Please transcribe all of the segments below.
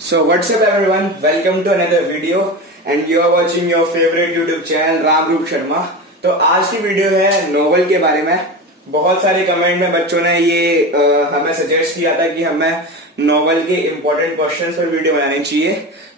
So what's up everyone, welcome to another video and you are watching your favorite YouTube channel Ramroop Sharma. तो आज की video है novel के बारे में। बहुत सारे कमेंट में बच्चों ने ये हमें सजेस्ट किया था कि हमें नोवेल के इम्पोर्टेंट क्वेश्चंस पर वीडियो बनानी चाहिए।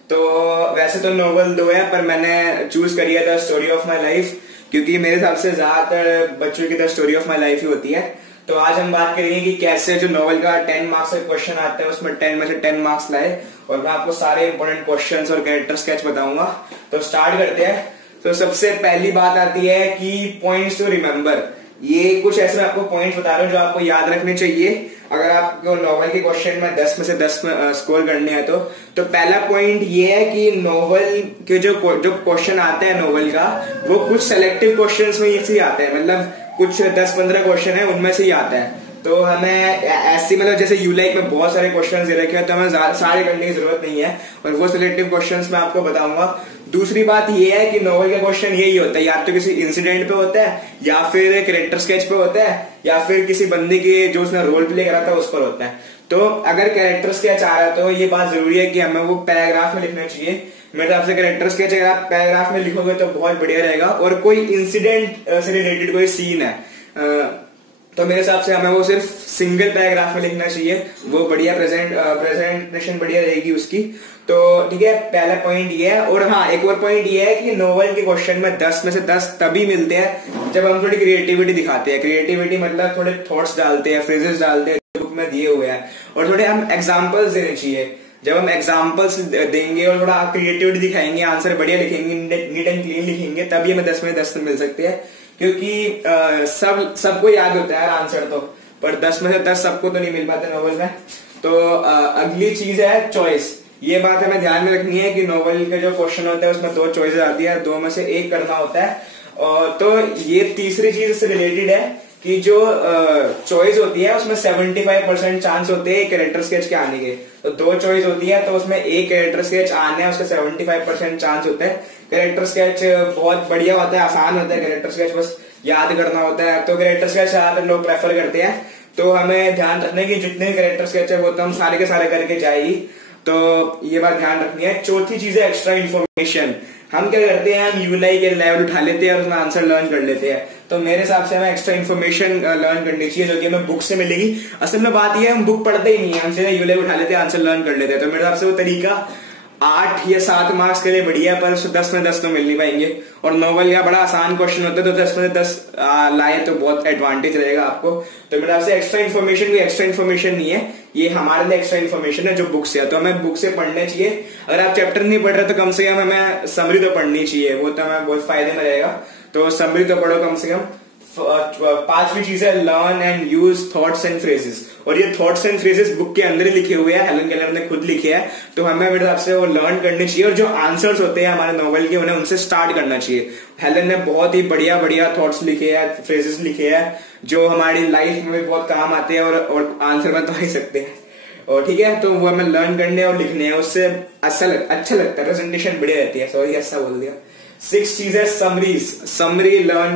तो वैसे तो नोवेल दो है पर मैंने चूज करी है the story of my life, क्योंकि मेरे हिसाब से ज्यादातर बच्चों की the story of my life ही होती है। तो आज हम बात करेंगे कि कैसे जो नोवेल का 10 मार्क्स का क्वेश्चन आता है उसमें 10 में से 10 मार्क्स लाए, और मैं आपको सारे इंपॉर्टेंट क्वेश्चंस और कैरेक्टर स्केच बताऊंगा। तो स्टार्ट करते हैं। तो सबसे पहली बात आती है कि पॉइंट्स टू रिमेम्बर। ये कुछ ऐसे मैं आपको पॉइंट्स बता रहा हूँ जो आपको याद रखने चाहिए अगर आपको नोवेल के क्वेश्चन में 10 में से 10 स्कोर करने हैं। तो पहला पॉइंट ये है कि नोवेल के जो क्वेश्चन आते हैं नोवेल का, वो कुछ सेलेक्टिव क्वेश्चंस में से आते हैं, मतलब कुछ 10-15 क्वेश्चन है उनमें से ही आता है। तो हमें ऐसी मतलब जैसे यूलाइक में बहुत सारे क्वेश्चन दे रखे हैं तो हमें सारे करने की जरूरत नहीं है, और वो सिलेक्टिव क्वेश्चंस मैं आपको बताऊंगा। दूसरी बात ये है कि नोवेल का क्वेश्चन यही होता है, या तो किसी इंसिडेंट पे होता है, या फिर कैरेक्टर स्केच पे होता है, या फिर किसी बंदे के जो उसने रोल प्ले करा था उस पर होता है। तो अगर कैरेक्टर स्केच आ रहा है तो ये बात जरूरी है कि हमें वो पैराग्राफ में लिखना चाहिए। मेरे हिसाब से कैरेक्टर स्केच अगर आप पैराग्राफ में लिखोगे तो बहुत बढ़िया रहेगा। और कोई इंसिडेंट से रिलेटेड कोई सीन है तो मेरे हिसाब से हमें वो सिर्फ सिंगल पैराग्राफ में लिखना चाहिए, वो बढ़िया प्रेजेंटेशन बढ़िया रहेगी उसकी। तो ठीक है, पहला पॉइंट ये है। और हाँ, एक और पॉइंट ये है कि नोवेल के क्वेश्चन में 10 में से 10 तभी मिलते हैं जब हम थोड़ी क्रिएटिविटी दिखाते हैं। क्रिएटिविटी मतलब थोड़े थॉट्स डालते हैं, फ्रेजेस डालते हैं बुक में दिए हुए हैं, और थोड़े हम एग्जाम्पल्स देने चाहिए। जब हम एग्जाम्पल्स देंगे और थोड़ा क्रिएटिविटी दिखाएंगे, आंसर बढ़िया लिखेंगे, नीट एंड क्लीन लिखेंगे, तभी हमें 10 में 10 मिल सकते हैं। क्योंकि सबको याद होता है आंसर तो, पर 10 में से 10 सबको तो नहीं मिल पाते नोवेल में। तो अगली चीज है चॉइस। ये बात हमें ध्यान में रखनी है कि नोवेल का जो क्वेश्चन होता है उसमें 2 चॉइसेस आती है, 2 में से 1 करना होता है। तो ये तीसरी चीज से रिलेटेड है कि जो चॉइस होती है उसमें 75% चांस होते हैं कैरेक्टर स्केच के आने के। तो 2 चॉइस होती है तो उसमें एक कैरेक्टर स्केच आने हैं, उसका 75% चांस होता है। कैरेक्टर स्केच बहुत बढ़िया होता है, आसान होता है कैरेक्टर स्केच, बस याद करना होता है। तो कैरेक्टर स्केच ज्यादातर लोग प्रेफर करते हैं। तो हमें ध्यान रखना है कि जितने कैरेक्टर स्केच है वो तो हम सारे के सारे करके जाएगी। तो ये बात ध्यान रखनी है। चौथी चीज है एक्स्ट्रा इन्फॉर्मेशन। हम क्या करते हैं, हम यूलाई के लेवल उठा लेते हैं और उसमें आंसर लर्न कर लेते हैं। तो मेरे हिसाब से हमें एक्स्ट्रा इन्फॉर्मेशन लर्न करनी चाहिए जो कि हमें बुक से मिलेगी। असल में बात यह है, हम बुक पढ़ते ही नहीं है, हम सीधे यूलाई उठा लेते हैं, आंसर लर्न कर लेते हैं। तो मेरे हिसाब से वो तरीका 8 या 7 मार्क्स के लिए बढ़िया है, पर 10 में 10 तो मिल नहीं पाएंगे। और नोवेल का बड़ा आसान क्वेश्चन होता है, तो 10 में 10 लाए तो बहुत एडवांटेज रहेगा आपको। तो मेरे हिसाब से एक्स्ट्रा इन्फॉर्मेशन कोई एक्स्ट्रा इन्फॉर्मेशन नहीं है, ये हमारे लिए एक्स्ट्रा इन्फॉर्मेशन है जो बुक से है। तो हमें बुक से पढ़ना चाहिए। अगर आप चैप्टर नहीं पढ़ रहे तो कम से कम हमें समरी तो पढ़नी चाहिए, वो तो हमें बहुत फायदे में रहेगा। तो समरी तो पढ़ो कम से कम। 5वीं चीज है learn and use thoughts and phrases. और ये थॉट्स एंड फ्रेजेस बुक के अंदर ही लिखे हुए हैं, हेलन केलर ने खुद लिखे हैं। तो हमें मेरे हिसाब से वो लर्न करने चाहिए, और जो आंसर्स होते हैं हमारे नोवेल के उन्हें उनसे स्टार्ट करना चाहिए। हेलन ने बहुत ही बढ़िया बढ़िया थॉट्स लिखे हैं, फ्रेजेस लिखे हैं जो हमारी लाइफ में भी बहुत काम आते हैं और आंसर में तो आ ही सकते हैं। और ठीक है, तो वो हमें लर्न करने और लिखने हैं, उससे अच्छा लगता है, प्रेजेंटेशन बढ़िया रहती है। सॉरी ऐसा बोल दिया। 6 चीज है समरीज। समरी लर्न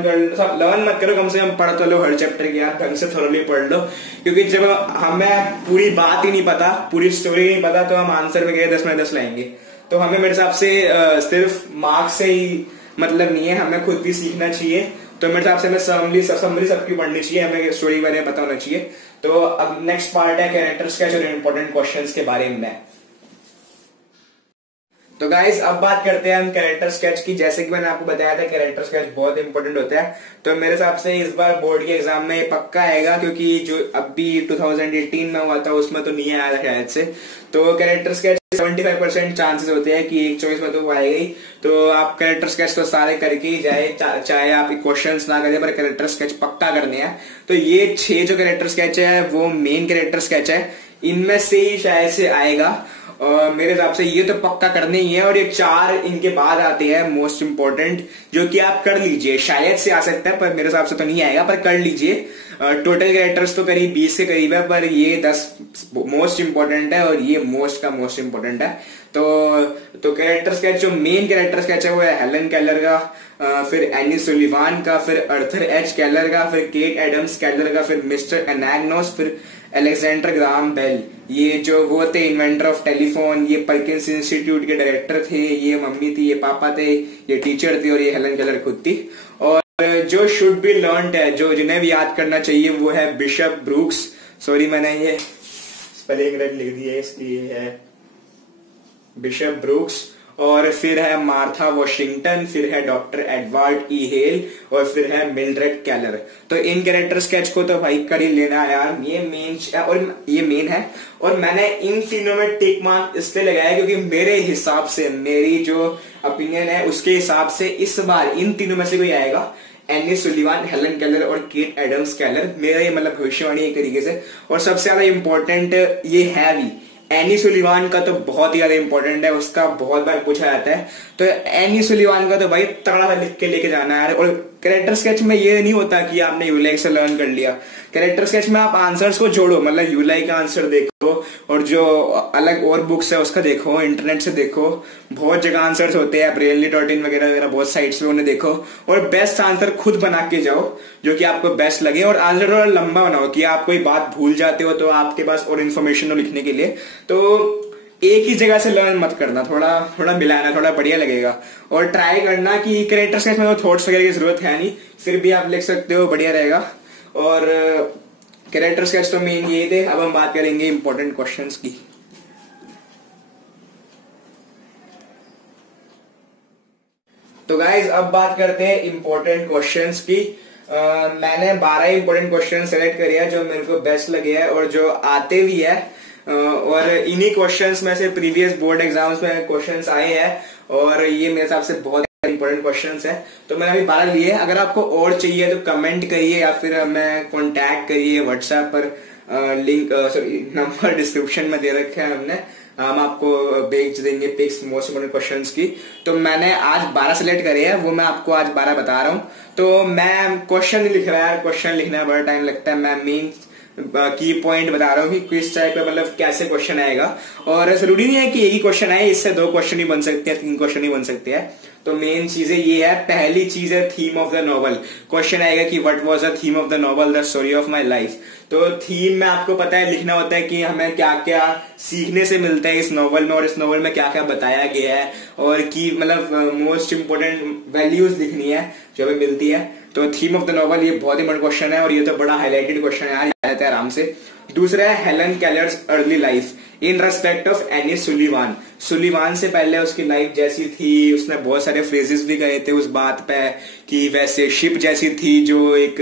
मत करो, कम से कम पढ़ तो लो हर चैप्टर की, यार ढंग से थोड़ी पढ़ लो। क्योंकि जब हमें पूरी बात ही नहीं पता, पूरी स्टोरी नहीं पता, तो हम आंसर में गए 10 में 10 लाएंगे। तो हमें मेरे हिसाब से सिर्फ मार्क्स से ही मतलब नहीं है, हमें खुद भी सीखना चाहिए। तो मेरे हिसाब से हमें समरी सबकी पढ़नी चाहिए, हमें स्टोरी के बारे में पता होना चाहिए। तो अब नेक्स्ट पार्ट है कैरेक्टर स्केच और इंपॉर्टेंट क्वेश्चंस के बारे में। तो गाइस अब बात करते हैं हम कैरेक्टर स्केच की। जैसे कि मैंने आपको बताया था कैरेक्टर स्केच बहुत इंपॉर्टेंट होता है। तो मेरे हिसाब से इस बार बोर्ड के एग्जाम में पक्का आएगा, क्योंकि जो अभी 2018 में हुआ था उसमें तो नहीं आया था शायद से। तो कैरेक्टर स्केच 75% चांसेस होते हैं कि एक चॉइस में तो वो आएगा ही। तो आप कैरेक्टर स्केच तो सारे करके ही जाए, चाहे आप क्वेश्चंस ना करें, पर कैरेक्टर स्केच पक्का करने हैं। तो ये 6 जो कैरेक्टर स्केच है वो मेन कैरेक्टर स्केच है, इनमें से ही शायद से आएगा। मेरे हिसाब से ये तो पक्का करने ही है। और ये 4 इनके बाद आते हैं मोस्ट इंपोर्टेंट, जो कि आप कर लीजिए। शायद से आ सकता है पर मेरे हिसाब से तो नहीं आएगा, पर कर लीजिए। टोटल कैरेक्टर्स तो करीब 20 के करीब है, पर ये 10 मोस्ट इंपॉर्टेंट है और ये मोस्ट का मोस्ट इंपॉर्टेंट है। तो कैरेक्टर स्केच, जो मेन कैरेक्टर स्केच है वो है हेलन केलर का, फिर एनी सुलिवान का, फिर अर्थर एच केलर का, फिर केट एडम्स केलर का, फिर मिस्टर एनाग्नोस, फिर अलेक्जेंडर ग्राहम बेल, ये जो वो थे इन्वेंटर ऑफ टेलीफोन, ये पर्किंस इंस्टीट्यूट के डायरेक्टर थे, ये मम्मी थी, ये पापा थे, ये टीचर थी और ये हेलन केलर खुद थी। और जो शुड बी लर्नड है, जो जिन्हें भी याद करना चाहिए, वो है बिशप ब्रूक्स। सॉरी मैंने ये स्पेलिंग गलत लिख दी है, इसलिए है बिशप ब्रूक्स। और फिर है मार्था वॉशिंगटन, फिर है डॉक्टर एडवर्ड ई हेल और फिर है मिल्ड्रेड केलर। तो इन कैरेक्टर स्केच को तो भाई कर ही लेना है यार, ये मेन है। और मैंने इन तीनों में टिक मार्क इसलिए लगाया क्योंकि मेरे हिसाब से, मेरी जो ओपिनियन है उसके हिसाब से इस बार इन तीनों में से कोई आएगा, एनी सुलिवान, हेलन केलर और केट एडम्स केलर। मेरा ये मतलब भविष्यवाणी एक तरीके से। और सबसे ज्यादा इंपॉर्टेंट ये है भी, एनी सुलिवान का तो बहुत ही ज्यादा इंपॉर्टेंट है, उसका बहुत बार पूछा जाता है। तो एनी सुलिवान का तो भाई तगड़ा लिख के लेके जाना है। और कैरेक्टर स्केच में ये नहीं होता कि आपने यूलाई से लर्न कर लिया, कैरेक्टर स्केच में आप आंसर्स को जोड़ो, मतलब यूलाई का आंसर देखो और जो अलग और बुक्स है उसका देखो, इंटरनेट से देखो, बहुत जगह आंसर्स होते हैं, brainly.in वगैरह वगैरह बहुत साइट्स पे उन्हें देखो और बेस्ट आंसर खुद बना के जाओ जो कि आपको बेस्ट लगे। और आंसर थोड़ा लंबा बनाओ कि आप कोई बात भूल जाते हो तो आपके पास और इन्फॉर्मेशन हो लिखने के लिए। तो एक ही जगह से लर्न मत करना, थोड़ा मिलाना, थोड़ा बढ़िया लगेगा। और ट्राई करना कि कैरेक्टर स्केच में तो थॉट्स वगैरह की जरूरत है नहीं, फिर भी आप लिख सकते हो, बढ़िया रहेगा। और कैरेक्टर स्केच तो मेन ये थे। अब हम बात करेंगे इंपॉर्टेंट क्वेश्चंस की। तो गाइज अब बात करते हैं इंपॉर्टेंट क्वेश्चंस की। मैंने 12 इंपॉर्टेंट क्वेश्चन सेलेक्ट करे हैं जो मेरे को बेस्ट लगे हैं और जो आते भी है। और इन्हीं क्वेश्चंस में से प्रीवियस बोर्ड एग्जाम्स में क्वेश्चंस आए हैं और ये मेरे हिसाब से बहुत इंपॉर्टेंट क्वेश्चंस है। तो मैंने अभी 12 लिए। अगर आपको और चाहिए तो कमेंट करिए या फिर हमें कांटेक्ट करिए व्हाट्सएप पर। लिंक नंबर डिस्क्रिप्शन में दे रखे हैं हमने, हम आपको भेज देंगे पिक्स मोस्ट इंपोर्टेंट क्वेश्चंस की। तो मैंने आज 12 सिलेक्ट करे हैं, वो मैं आपको आज 12 बता रहा हूँ। तो मैं क्वेश्चन नहीं लिख रहा यार, क्वेश्चन लिखने में बड़ा टाइम लगता है। मैं मेन की पॉइंट बता रहा हूँ कि किस टाइप पे मतलब कैसे क्वेश्चन आएगा। और जरूरी नहीं है कि एक ही क्वेश्चन आए, इससे 2 क्वेश्चन ही बन सकते हैं, 3 क्वेश्चन ही बन सकते हैं। तो मेन चीजें ये है, पहली चीज है theme of the novel. Question आएगा कि what was the theme of the novel, the story of my life. तो थीम में आपको पता है लिखना होता है कि हमें क्या क्या सीखने से मिलता है इस नॉवल में और इस नॉवल में क्या क्या बताया गया है और की मतलब मोस्ट इंपोर्टेंट वैल्यूज लिखनी है जो हमें मिलती है। तो थीम ऑफ द नॉवल ये बहुत इंपॉर्टेंट क्वेश्चन है और ये तो बड़ा हाईलाइटेड क्वेश्चन है यार, आया था आराम से। दूसरा है Helen Keller's early life in respect of Annie Sullivan. Sullivan से पहले उसकी लाइफ जैसी थी, उसने बहुत सारे फ्रेजेस भी कहे थे उस बात पे कि वैसे शिप जैसी थी जो एक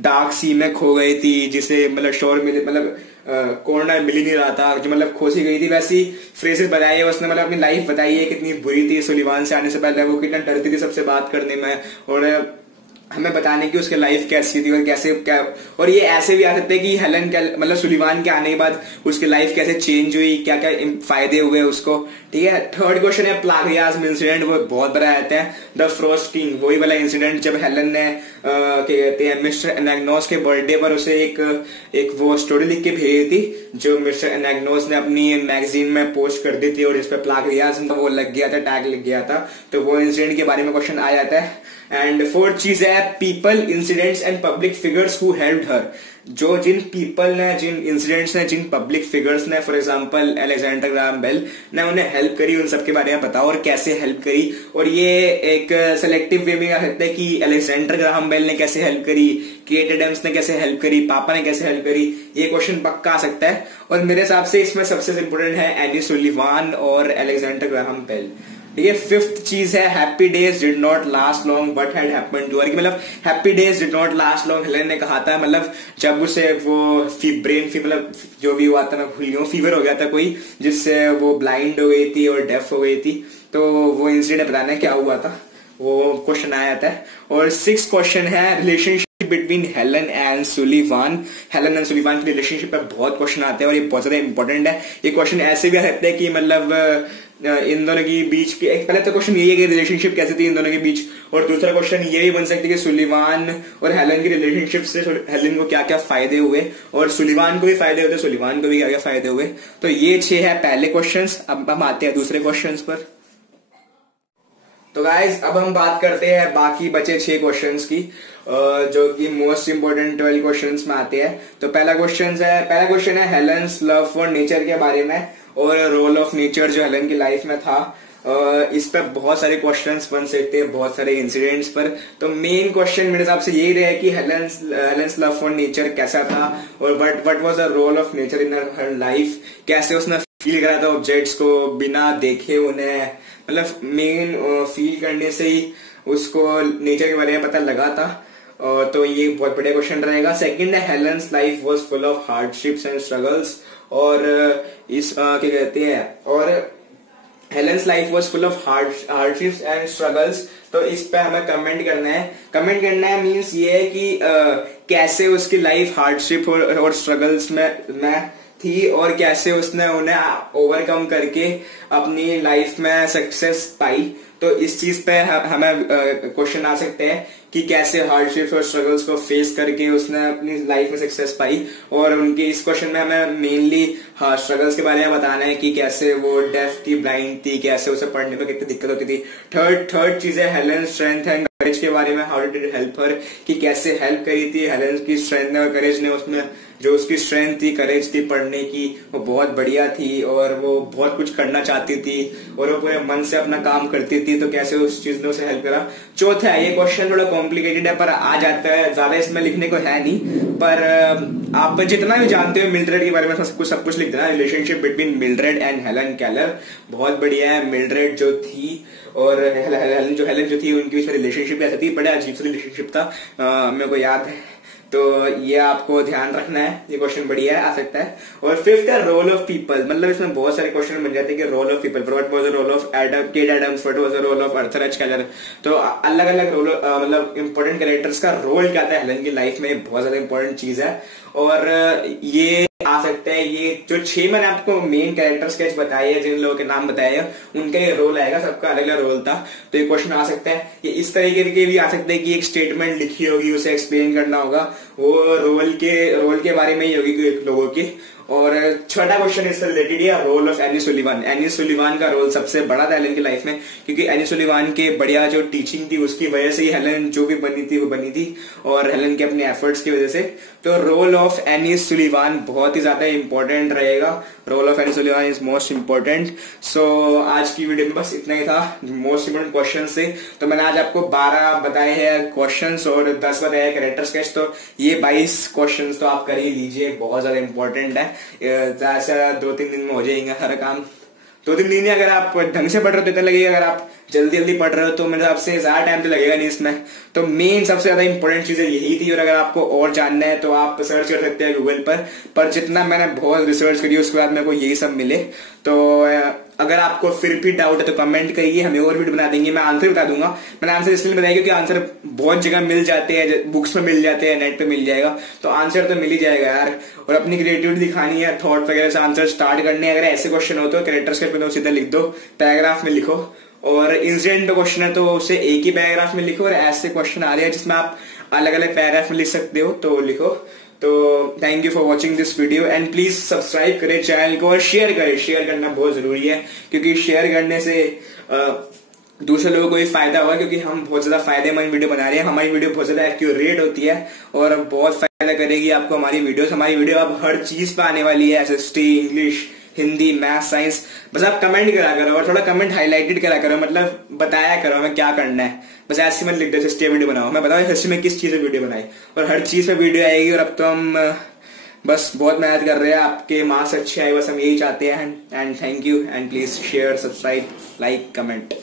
डार्क सी में खो गई थी, जिसे मतलब शोर मिले मतलब कॉर्नर मिल ही नहीं रहा था, जो मतलब खोसी गई थी, वैसी फ्रेजेस बताई है उसने। मतलब अपनी लाइफ बताई है कितनी बुरी थी सुलिवान से आने से पहले, वो कितना डरती थी सबसे बात करने में और हमें बताने की उसकी लाइफ कैसी थी और कैसे क्या। और ये ऐसे भी आ सकते हैं कि हेलन मतलब सुलिवान के आने के बाद उसकी लाइफ कैसे चेंज हुई, क्या क्या फायदे हुए उसको। ठीक है। थर्ड क्वेश्चन है प्लागियाज्म इंसिडेंट, वो बहुत बड़ा आता है। द फ्रोस्ट किंग, वही वाला इंसिडेंट जब हेलन ने कहते हैं मिस्टर एनाग्नोस के बर्थडे पर उसे एक वो स्टोरी लिख के भेजी थी जो मिस्टर एनाग्नोस ने अपनी मैगजीन में पोस्ट कर दी थी और इस पर प्लागियाज्म वो लग गया था, टैग लग गया था। तो वो इंसिडेंट के बारे में क्वेश्चन आ जाता है। एंड फोर्थ चीज है people, incidents and public figures who helped her. जो जिन पीपल ने, जिन इंसिडेंट्स ने, जिन पब्लिक फिगर्स ने, for example Alexander Graham Bell ने उन्हें हेल्प करी, उन सबके बारे में बताओ और कैसे हेल्प करी। और ये एक सेलेक्टिव वे में आ सकता है कि अलेक्जेंडर ग्राहम बेल ने कैसे हेल्प करी, केट एडम्स ने कैसे हेल्प करी, पापा ने कैसे हेल्प करी, ये क्वेश्चन पक्का आ सकता है। और मेरे हिसाब से इसमें सबसे इंपोर्टेंट है एनी सुलिवान और अलेक्जेंडर ग्राहम बेल। ये फिफ्थ चीज है happy days did not last long but had happened to her. मतलब happy days did not last long Helen ने कहा था, मतलब जब उसे वो ब्रेन मतलब जो भी हुआ था, मैं भूल गया, फीवर हो गया था कोई, जिससे वो ब्लाइंड हो गई थी और डेफ हो गई थी। तो वो इंसिडेंट बताना क्या हुआ था, वो क्वेश्चन आया था। और 6 क्वेश्चन है relationship between Helen and Sullivan. Helen and Sullivan की रिलेशनशिप पे बहुत क्वेश्चन आते हैं और ये बहुत ज्यादा इंपॉर्टेंट है। ये क्वेश्चन ऐसे भी आ सकते हैं कि मतलब इन दोनों के बीच की, एक पहले तो क्वेश्चन यही है कि रिलेशनशिप कैसे थी इन दोनों के बीच, और दूसरा क्वेश्चन ये भी बन सकता है कि सुलिवान और हेलन की रिलेशनशिप से हेलन को क्या क्या फायदे हुए, और सुलिवान को भी फायदे होते, सुलिवान को भी क्या क्या फायदे हुए। तो ये 6 है पहले क्वेश्चंस। अब हम आते हैं दूसरे क्वेश्चंस पर। तो गाइज अब हम बात करते हैं बाकी बचे 6 क्वेश्चंस की, जो कि मोस्ट इंपोर्टेंट 12 क्वेश्चंस में आते हैं। तो पहला क्वेश्चन है हेलेन्स लव फॉर नेचर के बारे में, और रोल ऑफ नेचर जो हेलन की लाइफ में था। इस पर बहुत सारे क्वेश्चंस बन सकते हैं, बहुत सारे इंसिडेंट्स पर। तो मेन क्वेश्चन मेरे हिसाब से यही रहे कि हेलेन्स लव फॉर नेचर कैसा था, और what was the role of nature in her life, कैसे उसने फील करा था ऑब्जेक्ट्स को बिना देखे उन्हें, मतलब मेन फील करने से ही उसको नेचर के बारे में पता लगा था। तो ये बहुत बढ़िया क्वेश्चन रहेगा। सेकंड है Helen's life was full of hardships and struggles, और इस क्या कहते हैं, और Helen's life was full of hardships and struggles. तो इस पे हमें कमेंट करना है मींस ये है कि कैसे उसकी लाइफ हार्डशिप और स्ट्रगल्स में थी, और कैसे उसने उन्हें ओवरकम करके अपनी लाइफ में सक्सेस पाई। तो इस चीज पे हमें क्वेश्चन आ सकते हैं कि कैसे हार्डशिप्स और स्ट्रगल्स को फेस करके उसने अपनी लाइफ में सक्सेस पाई, और उनके इस क्वेश्चन में हमें मेनली स्ट्रगल्स के बारे में बताना है कि कैसे वो डेफ थी, ब्लाइंड थी, कैसे उसे पढ़ने में कितनी दिक्कत होती थी। थर्ड चीज है हेलेन स्ट्रेंथ एंड करेज के बारे में, how did it help her, कि कैसे हेल्प करी थी हेलेन की स्ट्रेंथ और करेज ने, उसमें जो उसकी स्ट्रेंथ थी, करेज थी पढ़ने की, वो बहुत बढ़िया थी, और वो बहुत कुछ करना चाहती थी, और वो पूरे मन से अपना काम करती थी, तो कैसे उस चीज ने उसे हेल्प करा। चौथा है, ये क्वेश्चन थोड़ा कॉम्प्लिकेटेड है पर आ जाता है, ज्यादा इसमें लिखने को है नहीं, पर आप जितना भी जानते हो मिल्ड्रेड के बारे में सब कुछ लिख देना। Relationship between Mildred and Helen Keller बहुत बढ़िया है। मिल्ड्रेड जो थी और हेलन जो थी, उनकी बीच में रिलेशनशिप ऐसा थी, बड़ा अजीब सा रिलेशनशिप था, मेरे को याद है। तो ये आपको ध्यान रखना है, ये क्वेश्चन बढ़िया है, आ सकता है। और फिफ्थ है रोल ऑफ पीपल, मतलब इसमें बहुत सारे क्वेश्चन बन जाते हैं कि role of people, what was the role of Kate Adams, what was the role of Arthur H Keller. तो अलग अलग रोल, मतलब इंपॉर्टेंट कैरेक्टर्स का रोल क्या था हेलन की लाइफ में, बहुत ज्यादा इंपॉर्टेंट चीज है। और ये आ सकता है, ये जो 6 मैंने आपको मेन कैरेक्टर स्केच बताए हैं, जिन लोगों के नाम बताए हैं, उनका ये रोल आएगा, सबका अलग अलग रोल था। तो ये क्वेश्चन आ सकता है। ये इस तरीके के भी आ सकते हैं कि एक स्टेटमेंट लिखी होगी, उसे एक्सप्लेन करना होगा, वो रोल के बारे में ही होगी लोगों की। और छठा क्वेश्चन इससे रिलेटेड है role of Annie Sullivan. Annie Sullivan का रोल सबसे बड़ा था हेलन की लाइफ में, क्योंकि एनी सुलिवान के बढ़िया जो टीचिंग थी उसकी वजह से ही हेलन जो भी बनी थी वो बनी थी, और हेलन के अपने एफर्ट्स की वजह से। तो रोल ऑफ एनी सुलिवान बहुत ही ज्यादा इंपॉर्टेंट रहेगा, role of Annie Sullivan is most important. So आज की वीडियो में बस इतना ही था मोस्ट इंपॉर्टेंट क्वेश्चन से। तो मैंने आज आपको 12 बताए हैं क्वेश्चन और 10 बताए कैरेक्टर स्केच, तो ये 22 क्वेश्चन तो आप कर ही लीजिए, बहुत ज्यादा इंपॉर्टेंट है। ज्यादा से 2-3 दिन में हो जाएगा सारा काम। 2-3 दिन अगर आप ढंग से पढ़ रहे हो तो इतना लगेगा, अगर आप जल्दी पढ़ रहे हो तो मेरे हिसाब से ज्यादा टाइम तो लगेगा नहीं इसमें। तो मेन सबसे ज्यादा इंपॉर्टेंट चीज यही थी, और अगर आपको और जानना है तो आप सर्च कर सकते हैं गूगल पर जितना मैंने बहुत रिसर्च करी उसके बाद मेरे को यही सब मिले। तो अगर आपको फिर भी डाउट है तो कमेंट करिए, हमें और वीडियो बना देंगे, मैं आंसर बता दूंगा। मैंने आंसर इसलिए बताया क्योंकि आंसर बहुत जगह मिल जाते हैं, बुक्स में मिल जाते हैं, नेट पे मिल जाएगा, तो आंसर तो मिल ही जाएगा यार। और अपनी क्रिएटिविटी दिखानी है, थॉट वगैरह से आंसर स्टार्ट करने हैं। अगर ऐसे क्वेश्चन हो तो कैरेक्टर स्केच में तो सीधा लिख दो, पैराग्राफ में लिखो, और इंसिडेंट क्वेश्चन है तो उसे एक ही पैराग्राफ में लिखो, और ऐसे क्वेश्चन आ रहे हैं जिसमें आप अलग अलग पैराग्राफ में लिख सकते हो तो लिखो। तो thank you for watching this video, and please subscribe करें चैनल को और शेयर करें। शेयर करना बहुत जरूरी है, क्योंकि शेयर करने से दूसरे लोगों को भी फायदा होगा, क्योंकि हम बहुत ज्यादा फायदेमंद वीडियो बना रहे हैं। हमारी वीडियो बहुत ज्यादा एक्यूरेट होती है और बहुत फायदा करेगी आपको हमारी वीडियोस। हमारी वीडियो अब हर चीज पे आने वाली है, SST, English, Hindi, math, science. बस आप कमेंट करा करो, और थोड़ा कमेंट हाईलाइटेड करा करो, मतलब बताया करो हमें क्या करना है। बस ऐसे मत लिख दो SST वीडियो बनाओ, मैं बताऊँ SST में किस चीज पे वीडियो बनाई, और हर चीज पे वीडियो आएगी। और अब तो हम बस बहुत मेहनत कर रहे हैं, आपके मार्क्स अच्छे आए, बस हम यही चाहते हैं। And thank you, and please share, subscribe, like, comment.